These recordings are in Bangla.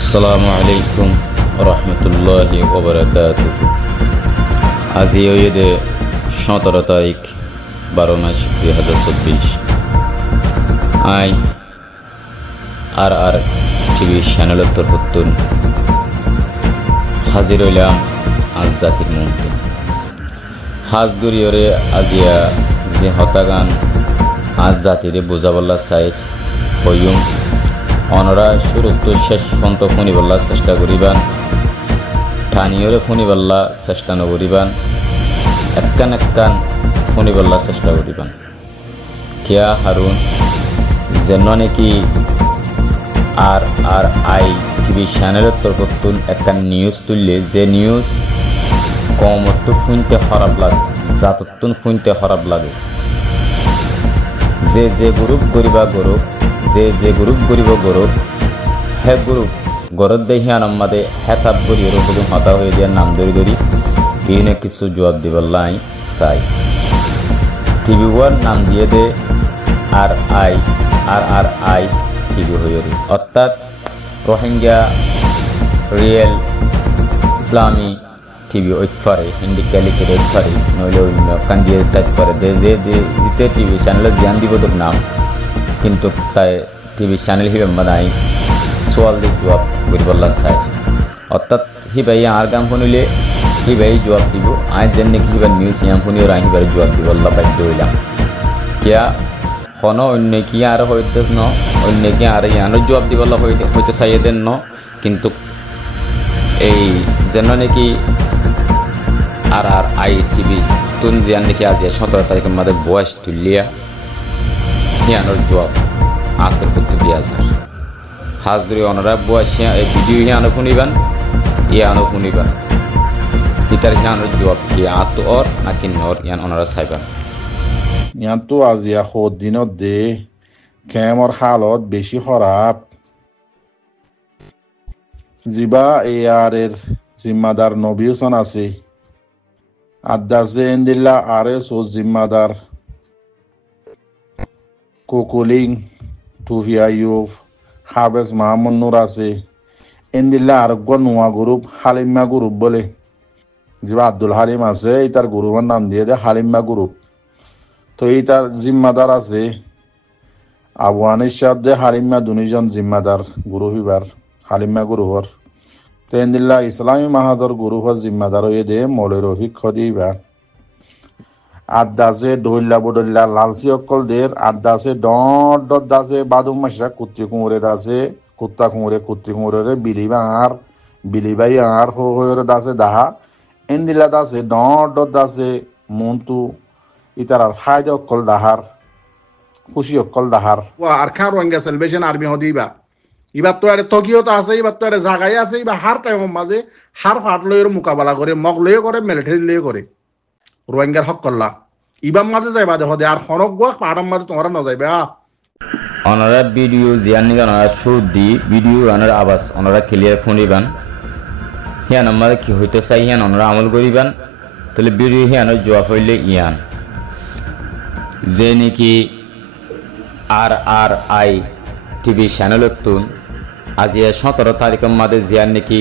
আসসালামু আলাইকুম রহমতুল্লাহি ওবরাকাতুহু। আজি ঈদে 17 তারিখ 12 মাস 2024। আই আর টিভি চ্যানেলের তরফতুন হাজির হইলাম আজ জাতির মধ্যে হাজগরিয়রে আজিয়া যে হতাগান আজ জাতিরে বোঝাবল্লা সাইড হইম অনরা শুরুত শেষ পর্যন্ত ফোনিবল্লার চেষ্টা করিবান, ঠানিয়রে ফোনিবল্লা চেষ্টা নকরিবান, এক্কান ফোনিবল্লার চেষ্টা করিবান। কিয়া হারুন যেন নাকি আর আই টিভি চ্যানেলের তরফতুন একটা নিউজ তুললে যে নিউজ কমত শুনতে খারাপ লাগে, জাততুন শুনতে খারাপ লাগে। যে গ্রুপ গরিবা গ্রুপ যে গ্রুপ গরিব গ্রুপ হে গ্রুপ গরত দেহিয়ান আমাদের হেতাপ গরি ওরকম হতা হয়ে দেওয়ার নাম ধরি ইউনে কিছু জবাব দিবল্লাই চাই। টিভি ওয়ার নাম দিয়ে দে আর আই টিভি হয়ে অর্থাৎ রোহিঙ্গা রিয়েল ইসলামী টিভি ঐক্যরে হিন্দি ক্যালিকেট ঐক্যরে নইলে অন্য কান্দিয়ে তাৎপরে যে টিভি চ্যানেলের জিয়ান দিবদক নাম কিন্তু তাই টিভি চ্যানেল হিবে মানাই সোয়াল দিয়ে জবাব করিবল্লা চাই। অর্থাৎ হিবাই আর গান শুনিলে হিবাই জবাব দিব, আই যেন নাকি হিবার নিউজ ইয়াম শুনিও আই হিবার জবাব দিবল্লা বাধ্য হইলাম। কিয়া হন অন্য কি আর হইতে ন অন্য কি আর ইয়ানোর জবাব দিবল্লা হইতে চাইয়ে দেন ন, কিন্তু এই যেন নাকি আর আই টিভি তুন জিয়ান নাকি আজি 17 তারিখের মধ্যে বয়স তুলিয়া হিয়ানোর জবাব আতর করতে দিয়া যায়। হাজগরি অনরা বয়স এই ভিডিও হিয়ানো শুনিবান ইয়ানো শুনিবান ইতার হিয়ানোর জবাব কি আতর নাকি নর ইয়ান অনরা চাইবান। ইয়ান তো আজিয়া খোদ দিনত দে কেমর হালত বেশি খারাপ। জিবা এর জিম্মাদার নবী হোসেন আছে, আদাসে এন্দিল্লা আরএস ও জিম্মাদার কোকোলিং টুফিয়াইয়ুব হাবেস মাহমুদ নূর আছে, এন্দিল্লা আরোগ্য নোয়া গ্রুপ হালিমা গ্রুপ বলে জিবা আব্দুল হালিম আছে, ইতার গ্রুপের নাম দিয়ে দে হালিমা গ্রুপ। তো ইতার জিম্মাদার আছে আবু আনিস দে হালিমা দুনিজন জিম্মাদার গ্রুপ ইবার হালিমা গ্রুপর। তো এন্দিল্লা ইসলামী মাহাদর গ্রুপর জিম্মাদার হয়ে দে মৌলের রফিক খদিবা। আদাসে দৈল্লা বদল্লা লালসি অকল দের আদাসে ডট দাসে বাদুম মাসা কুত্তি কুমরে দাসে কুত্তা কুমরে বিলিবাই আর হয়ে দাসে দাহা এন্দিল্লা দাসে ডট দাসে মন্তু ইতার ফায়দা অকল দাহার খুশি অকল দাহার আর খান রোহিঙ্গা সেলিব্রেশন আর্মি হদিবা এবার তো আরে তকিও তো আছে, এবার তো আরে জায়গায় আছে, এবার হার টাইম মাঝে হার ফাট লয়ের মোকাবেলা করে মগ লয়ে করে মিলিটারি লয়ে করে রোহিঙ্গার হক করলা ইবাম মাঝে যাইবা দেখো দে আর হনক গোয়া পাহাড়ের মাঝে তোমরা না যাইবে। অনারা ভিডিও জিয়ান নিকে অনারা সুর দি ভিডিও অনারা আবাস অনারা ক্লিয়ার শুনিবান, হিয়ান আমাদের কি হইতে চাই হিয়ান অনারা আমল করিবান। তাহলে ভিডিও হিয়ানোর জবাব হইলে ইয়ান যে নাকি আর আই টিভি চ্যানেলের তুন আজি 17 তারিখের মাঝে জিয়ান নাকি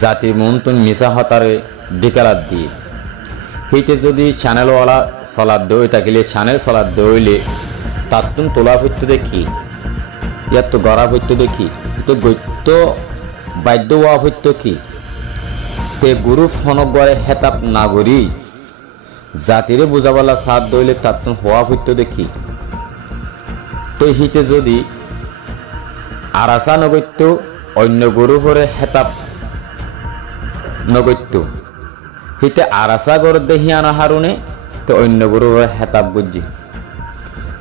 জাতির মন তুন মিশা হতারে বিকালাত দিয়ে হইতে যদি চ্যানেলওয়ালা চলাত দই থাকিলে চ্যানেল চলাত দইলে তার তুন তোলা হইতে দেখি ইয়ার তো গড়া হইতে দেখি তো গৈত্য বাধ্য হওয়া হইতে কি তে গুরু ফনক গড়ে হেতাপ না গড়ি জাতিরে বুঝাবালা সাথ দইলে তার তুন হওয়া হইতে দেখি। তো হিতে যদি আরাসা নগত্য অন্য গরু হরে হেতাপ নগত্য হিতে আরাসা গর দেহিয়ানা হারুনে তো অন্য গরু হরে হেতাপ বুঝি।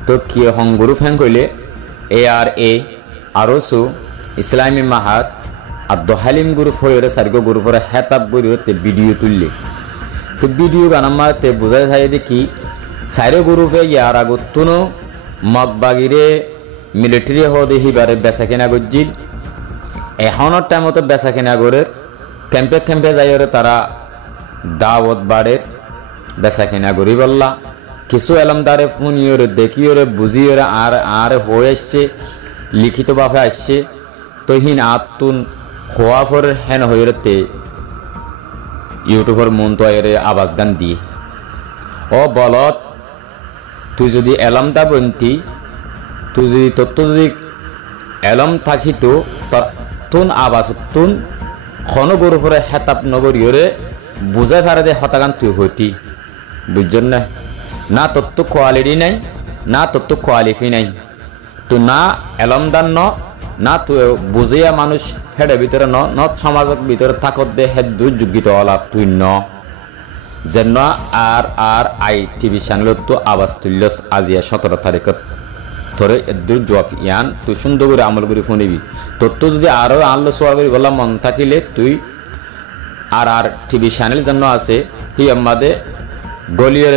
তো কি হং গরু ফ্যাং কইলে আরসু ইসলামী মাহাত আব্দুল হালিম গ্রুপ হয়ে সার্গ গ্রুপ হরে হেতাপ গরি তে ভিডিও তুললে তো ভিডিও গানামা তে বোঝাই চাই দেখি সাইরে গ্রুপে ইয়ার আগতুনো মগবাগিরে মিলিটারি হদে হিবারে বেচা কেনা গজ্জিল এখনের টাইমত বেচা কেনা করে ক্যাম্পে যাইরে তারা দাওয়াত বাড়ের বেচা কেনা করি বললা কিছু এলমদারে শুনিওরে দেখিওরে বুঝিওরে আর হয়ে আসছে লিখিতভাবে আসছে তো হিন আতুন হওয়া পর হেন হইরতে ইউটিউবের মন তো এর আওয়াজ গান দিয়ে ও বলত তুই যদি এলামটা বন্তি তুই যদি তত্ত্ব যদি এলম থাকিত তুন আওয়াজ তুন খন গরু পরে হেতাপ নগরীয়রে বুঝাই পারে দে হতাগান তুই হইতি বুঝছেন না না তত্ত্ব কোয়ালিটি নাই না তত্ত্ব কোয়ালিফি নাই তো না এলমদান না তুই বুঝিয়া মানুষ হেডের ভিতরে ন সমাজের ভিতরে থাকত দে হেড দুর্যোগিত অলা তুই ন যেন আর টিভি চ্যানেলত তো আওয়াজ তুললস আজিয়া 17 তারিখত ধরে এদুর জবাব ইয়ান তুই সুন্দর করে আমল করে শুনিবি তোর তো যদি আরও আনলো সোয়া করি বললাম মন থাকিলে তুই আর টিভি চ্যানেল যেন আছে হি আমাদের গলিয়ে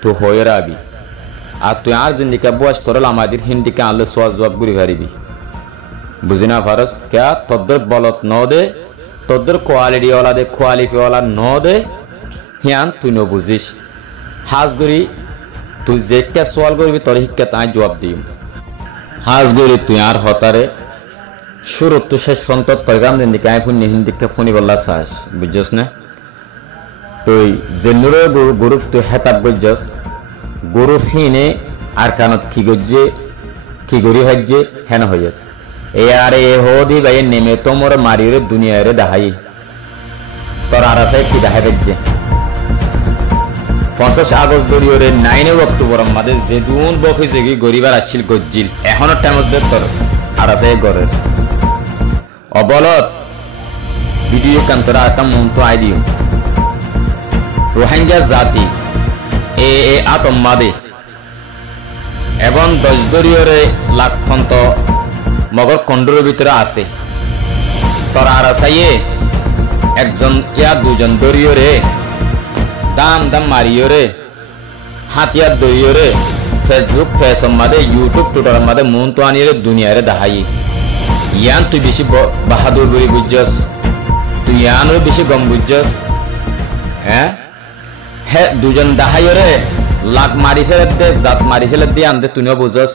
তুই হয়ে রাবি আর তুই আর জিন্দিকা বয়স করল আমাদের হিন্দিকে আনলে সোয়া জবাব করে হারিবি বুঝি না ফারস ক্যা তোদের বলত ন দে তোদের কোয়ালিটিওয়ালা দে কোয়ালিফিওয়ালা ন দে হিয়ান তুই ন বুঝিস হাজ করি তুই যে কে সোয়াল করবি তোর হিক্কে তাই জবাব দিম হাজ করি তুই আর হতারে শুরু তুই শেষ পর্যন্ত তোর গান দিন দিকে আইফোন হিন্দিকে ফোনি বললা চাস বুঝছস না তুই যে নুরে গ্রুপ তুই হেতাব বুঝছস গ্রুপ হিনে আর কানত কি গজ্জে কি গরি হজ্জে হেন হইয়াস এ আরে এ হোদি ভাই নেমে তোমর মারিরে দুনিয়ারে দাহাই তোর আর আছে কি দাহাই গজ্জে ৫০ আগস্ট দরিয়রে 9 অক্টোবর আমাদের যে দুন বফি যে গরিবার আসছিল গজ্জিল এখনো টাইমত তোর আর আছে গরের অবলত ভিডিও কান্তরা আতা মন তো আই দিও রোহিঙ্গা জাতি এ আতম্মাদে এবং 10 দরিয়রে লাখন্ত মগর কন্ডুরের ভিতরে আছে তোর আর আসাইয়ে একজন ইয়া দুজন দরিয়রে দাম মারিও রে হাতিয়ার দইও রে ফেসবুক ফেসম মাদে ইউটিউব টুটার মাদে মন তো আনিয়ে দুনিয়ারে দাহাই ইয়ান তুই বেশি বাহাদুর বই বুঝছস তুই ইয়ানও বেশি গম বুঝছস হ্যাঁ হ্যাঁ দুজন দাহাই রে লাখ মারি ফেলে দে জাত মারি ফেলে দিয়ে আনতে তুইও বুঝছস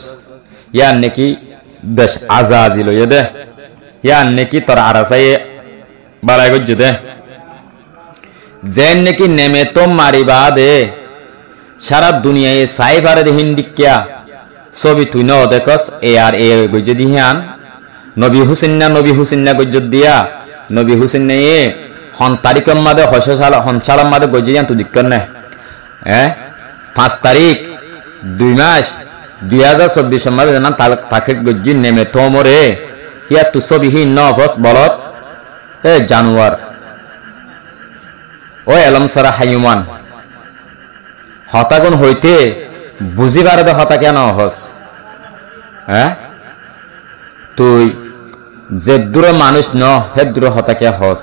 ইয়ান নাকি বেশ আজাজি লইয়ে দে ইয়ান নাকি তোর আরাসাই বাড়াই গজ্জে দে যেন নাকি নেমে তো মারিবা দে সারা দুনিয়ায় সাইফারে দে হিন্দিকিয়া ছবি তুই ন দেখস এ গজ্জে দিহান নবী হুসেন্না গজ্জে দিয়া নবী হুসেন্না এ হন তারিখের মাদে হনসালাম মাদে গজ্জে দিয়ান তুই দিক্কর না হ্যাঁ 5 তারিখ 2 মাস 2024 মাদে না তাকে গজ্জি নেমে তো মরে ইয়া তু ছবি হি ন ফস বলত এ জানুয়ার ও এলম সারা হাইমান হতাগুন হইতে বুঝিবার দে হতা কেন হস হ্যাঁ তুই যে দূর মানুষ ন হে দূর হতা কে হস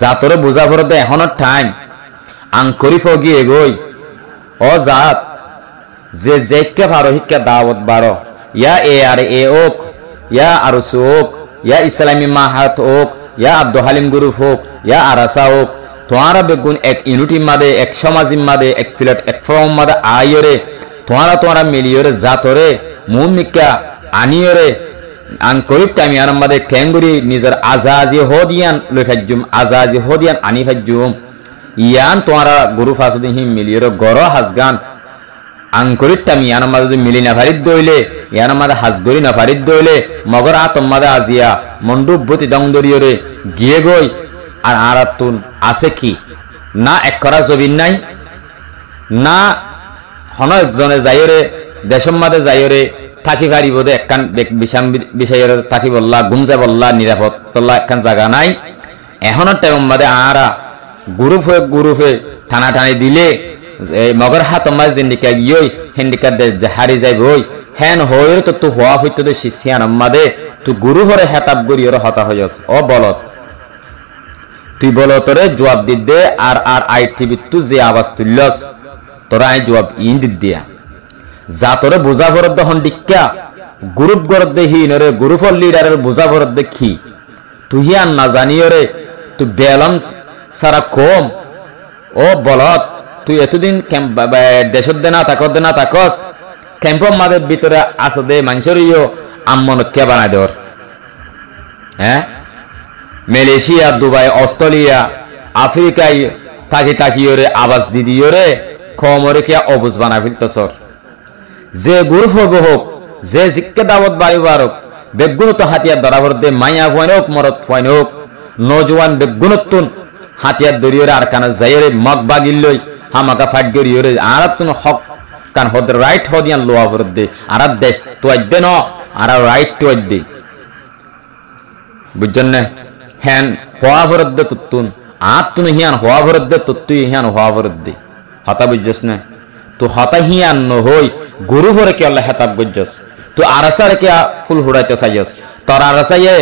জাতরে বুঝা ভর দে এখনো টাইম আঙ্করি ফগি এগোই ও জাত যে জেকে ভারো হিক্কা দাওয়াত বারো ইয়া এ ওক ইয়া আরসু ওক ইয়া ইসলামী মাহাত ওক ইয়া আব্দুল হালিম গ্রুপ হোক ইয়া আরাসা হোক তোমারা বেগুন এক ইউনিটি মাদে এক সমাজিম মাদে এক ফিলট এক ফর্ম মাদে আইরে তোমারা মিলিয়রে জাতরে মুমিকা আনিয়রে আন করিব টাইম ইয়ার মাদে কেঙ্গুরি নিজের আজাজি হদিয়ান লইফাজুম আজাজি হদিয়ান আনি ফাজুম ইয়ান তোমারা গুরু ফাসুদিন হি মিলিয়রে গর হাসগান আন করিব টাইম ইয়ার মাদে মিলি না ফারিদ দইলে ইয়ার মাদে হাসগরি না ফারিদ দইলে মগর আতম মাদে আজিয়া মন্ডুব বতি দংদরিয়রে গিয়ে গই আর আরাতুন আছে কি না এক করা জবিন নাই না হন জনে যাইরে দেশম মাদে যাইরে থাকি পারিব দে একখান বিষয়ের থাকি বললা গুমজা বললা নিরাপদ তোল্লা একখান জায়গা নাই এখনো টাইম মাদে আরা গ্রুপে টানাটানি দিলে মগর হাত মাঝে জিন্দিকা গিয়ে হিন্দিকা হারি যাইব হেন হইর তো তুই হওয়া হইতো দে শিষ্যান মাদে তুই গুরু হরে হেতাব গরিয়র হতা হইস ও বলত তুই বল তোরে জবাব দি দে আর টিভি তুই যে আওয়াজ তুললস তোরা আই জবাব ইন দি দিয়া যা তোরে বুঝা ভরত দহন ডিক্কা গ্রুপ গরত দে হি নরে গ্রুপর লিডারের বুঝা ভরত দেখি তুই হিয়ান না জানিও রে তুই ব্যালেন্স সারা কম ও বলত তুই এতদিন দেশত দে না তাকস ক্যাম্পর মাদের ভিতরে আসে দে মানুষের ইয় আম্মনত কে বানাই দেওয়ার হ্যাঁ মালয়েশিয়া দুবাই অস্ট্রেলিয়া আফ্রিকায় তাকিয়রে আবাস দিদিয়রে খমরে কিয়া অবুজ বানা ফেলতেছর যে গ্রুপ হোক যে শিক্ষা দাওয়াত বাড়ি বারক বেগুনত হাতিয়ার ধরা ভরতে মাইয়া ফয়ন হোক মরত ফয়ন হোক নজওয়ান বেগুনতুন হাতিয়ার দরিয়রে আর কানা যাইরে মগ বাগিল্লই হামাকা ফাইট গরিয়রে আরাতুন হক কান হদ রাইট হদিয়ান লোয়া ভরতে আর দেশ তোয়াইদে ন আর রাইট তোয়াইদে বুঝছেন না হ্যান হওয়া ভরতে তুতুন আতুন হিয়ান হওয়া ভরতে তুতুই হিয়ান হওয়া ভরতে হতা বুঝছস না তো হতা হিয়ান ন হই গুরু ভরে কে আল্লাহ হেতাব বুঝছস তো আরাসার কে ফুল হুড়াইতে চাইছস তোর আরাসায়ে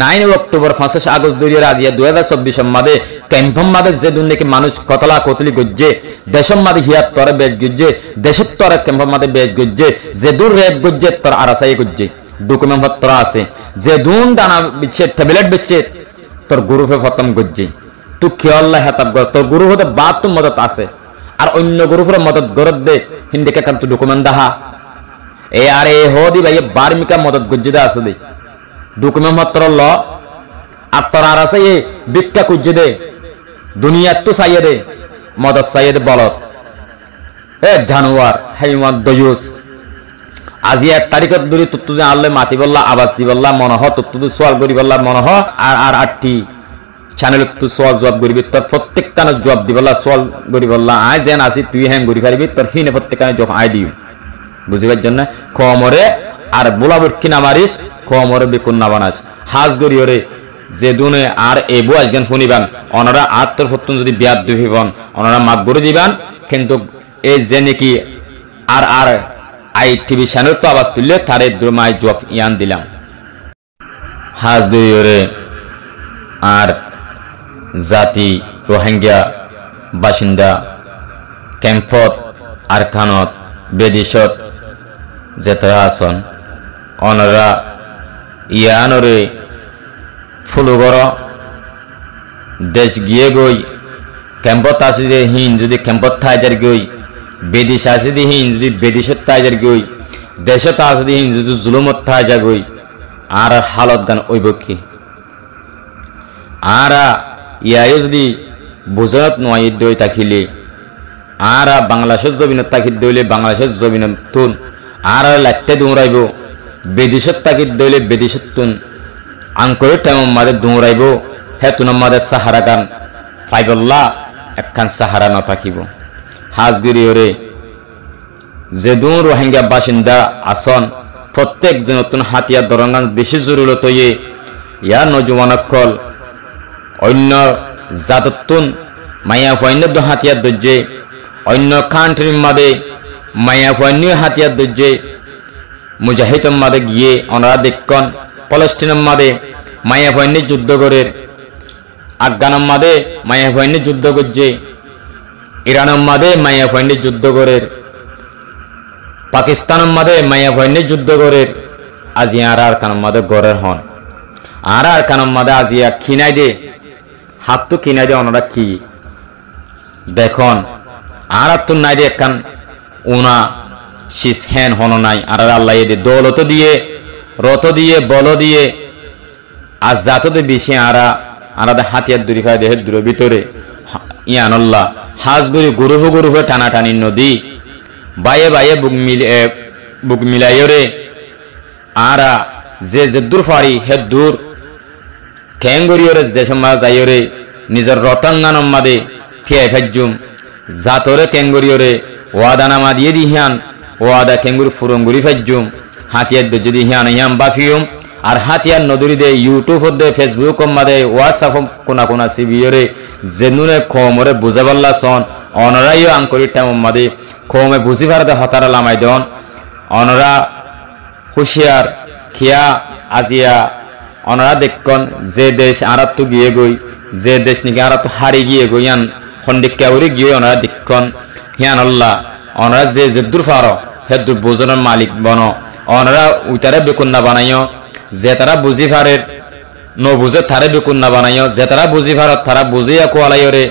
9 অক্টোবর 5 আগস্ট 2024 মাদে ক্যাম্পম মাদে যে দুনিয়াকে মানুষ কতলা কতলি গজ্জে দেশম মাদে হিয়াত তোরে বেজ গজ্জে দেশত তোরে ক্যাম্পম মাদে বেজ গজ্জে যে দূর রেপ গজ্জে তোর আরাসায়ে গজ্জে ডকুমেন্ট পত্র আছে যে দুন দানা বিচ্ছে ট্যাবলেট বিচ্ছে তোর গুরুফে খতম গজ্জে তুই কে আল্লাহ হেতাব গর তোর গুরু হতে বাদ তো মদত আছে আর অন্য গুরুফের মদত গরদ দে হিন্দিকে কাম তুই ডকুমেন্ট দাহা এ আর এ হদি ভাই বার্মিকা মদত গজ্জে দে আছে দে ডকুমেন্ট পত্র ল আর তোর আর আছে এ ভিক্ষা কুজ্জে দে দুনিয়া তো চাইয়ে দে মদত চাইয়ে দে বলত এ জানোয়ার হাইওয়ান দয়ুস আজি 1 তারিখত দূরে তুতুদে আল্লে মাতি বললা আওয়াজ দি বললা মনে হ তুতুদে সওয়াল করি বললা মনে হ আর 8টি চ্যানেল তো সওয়াল জবাব করিবি তোর প্রত্যেক কানে জবাব দি বললা সওয়াল করি বললা আই যেন আসি তুই হ্যাং করি পারিবি তোর হিনে প্রত্যেক কানে জবাব আই দিও বুঝিবার জন্য কমরে আর বুলাবুর কিনা মারিস কমরে বিকুন না বানাস হাজ গরিয়রে যে দুনে আর এবু আজগান ফুনিবান অনারা আত্মর ফতুন যদি বিয়াদ দিবিবন অনারা মাপ গরি দিবান কিন্তু এই যে নাকি আর আই টিভি চ্যানেল তো আওয়াজ তুললে তারে দ্রমাই জব ইয়ান দিলাম হাজ গরিয়রে আর জাতি রোহিঙ্গা বাসিন্দা ক্যাম্পত আর খানত বেদিশত যেতে আসন অনারা ইয়ানরে ফুলগর দেশ গিয়ে গই ক্যাম্পত আসি হিন যদি ক্যাম্পত থাইজার গই বেদিশ আসি হিন যদি বেদিশত থাইজার গই দেশত আসি হিন যদি জুলুমত থাইজা গই আর হালত গান ওইব কি আর ইয়ায়ো যদি বুঝনত নয় দই তাকিলে আর বাংলাদেশের জমিনত তাকিদ দইলে বাংলাদেশের জমিনত তুন আর লাগতে দৌড়াইব বেদিশত তাকিদ দইলে বেদিশত তুন আঙ্করের টাইম মাদের দৌড়াইব হে তুনার মাদের সাহারা গান পাইবল্লা একখান সাহারা না থাকিব হাজগিরি ওরে যে দু রোহিঙ্গা বাসিন্দা আসন প্রত্যেকজন নতুন হাতিয়ার দরঙ্গান বেশি জরুরত ইয়ে ইয়ার নজওয়ানকল অন্য জাততুন মায়া ফয়ন্য হাতিয়ার দজ্জে অন্য কান্ট্রির মাদে মায়া ফয়ন্য হাতিয়ার দজ্জে মুজাহিদম মাদে গিয়ে অনারা দেখকন ফলস্তিনের মাদে মায়া ফয়ন্য যুদ্ধ করে আফগানের মাদে মায়া ফয়ন্য যুদ্ধ করছে ইরানের মাদে মায়া ফয়ন্য যুদ্ধ করে পাকিস্তানের মাদে মায়া ফয়ন্য যুদ্ধ করে আজি আর কানের মাদে গড়ের হন আর কানের মাদে আজিয়া খিনাই দে হাত তো কিনাই দে ওনারা কি দেখুন আর তো নাই দে একখান উনা শিস হ্যান হন নাই আর আল্লাহ দে দৌলত দিয়ে রত দিয়ে বল দিয়ে আর জাত দে বেশি আরাদা হাতিয়ার দূরি খাই দেহের দূর ভিতরে ইয়ানল্লাহ হাজ গরি গুরুফে টানাটানি নদী বাইয়ে বাইয়ে বুক মিলাইরে আরা যে দূর ফারি হে দূর কেঙ্গরিয়রে যে সময় যাইরে নিজের রতাঙ্গানম মাদে থিয়াই ফাজ্জুম জাতরে কেঙ্গরিয়রে ওয়াদানামা দিয়ে দিহিয়ান ওয়াদা কেঙ্গুরি ফুরঙ্গুরি ফাজ্জুম হাতিয়ার দে যদি হিয়ান হিয়াম বাফিউম আর হাতিয়ার নদুরি দে ইউটিউব দে ফেসবুক মাদে হোয়াটসঅ্যাপ কোনা কোনা সিবিয়রে জেনুনে খমরে বুঝাবাল্লা সন অনরাইও আঙ্করি টাইম মাদে খমে বুঝি ভারতে হতারা লামাই দন অনরা হুশিয়ার খিয়া আজিয়া অনরা দেখকন যে দেশ আরাত্তু গিয়ে গই যে দেশ নাকি আরাত্তু হারি গিয়ে গইয়ান খন্ডিকাউরি গিয়ে অনরা দেখকন হিয়ান আল্লাহ অনরা যে দূর ফারো হে দূর বোঝনের মালিক বন অনরা উইতারে বেকুন না বানাইও যে তারা বুঝি ফারের ন বুঝে তারে বেকুন না বানাইও যে তারা বুঝি ফারত তারা বুঝিয়া কোয়ালাইরে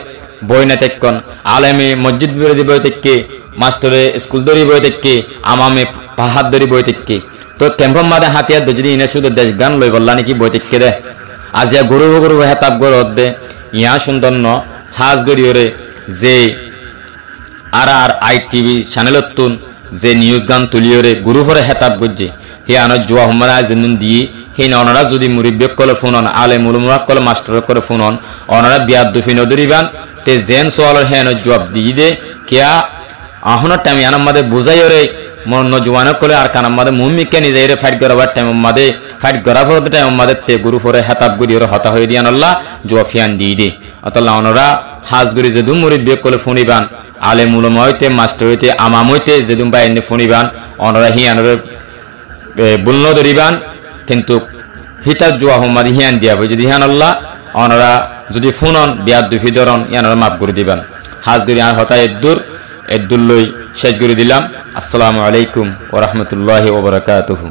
বই না তেকন আলেমে মসজিদ বিরোধী বই তেকে মাস্টরে স্কুল দরি বই তেকে আমামে পাহাড় দরি বই তেকে তো ক্যাম্পম মাদে হাতিয়ার যদি ইনে শুধু দেশ গান লই বললা নাকি বই তেকে দে আজিয়া গরু হেতাব গরত দে ইয়া সুন্দর ন হাজ গরিয়রে যে আর ITV চ্যানেলতুন যে নিউজ গান তুলিয়রে গুরু হরে হেতাব গজ্জে হে আনো জুয়া হুমারা জেনুন দি হে অনারা যদি মুরিব্বেক কলে ফোন অন আলে মুলুমরা কলে মাস্টার করে ফোন অন অনারা বিয়াদ দুফি নদরিবান তে জেন সোয়ালের হেন জবাব দি দে কিয়া আহনা টাইম ইয়ানাম মাদে বুঝাইয়রে মন নজওয়ানা কলে আর কানাম মাদে মুমিকে নিজেরে ফাইট করাবার টাইম মাদে ফাইট করা ফর টাইম মাদে তে গুরু ফরে হেতাব গরিয়রে হতা হয়ে দিয়ান আল্লাহ জবাব ফিয়ান দি দে আতাল্লাহ অনারা হাজ গরি যেদু মুরিব্বেক কলে ফোনিবান আলে মুলুম হইতে মাস্টার হইতে আমাম হইতে যেদুম বাই এনে ফোনিবান অনারা হিয়ানরে বুলন দরিবান কিন্তু হিতার জোয়া হুমারি হিয়ান দিয়া বই যদি হিয়ান আল্লাহ অনারা যদি ফোনন বিয়াদ দুফি ধরন ইয়ানরা মাফ করে দিবান হাজ গরি আর হতা এদ্দুর লই শেষ করে দিলাম। আসসালামু আলাইকুম ওয়া রাহমাতুল্লাহি ওয়া বারাকাতুহু।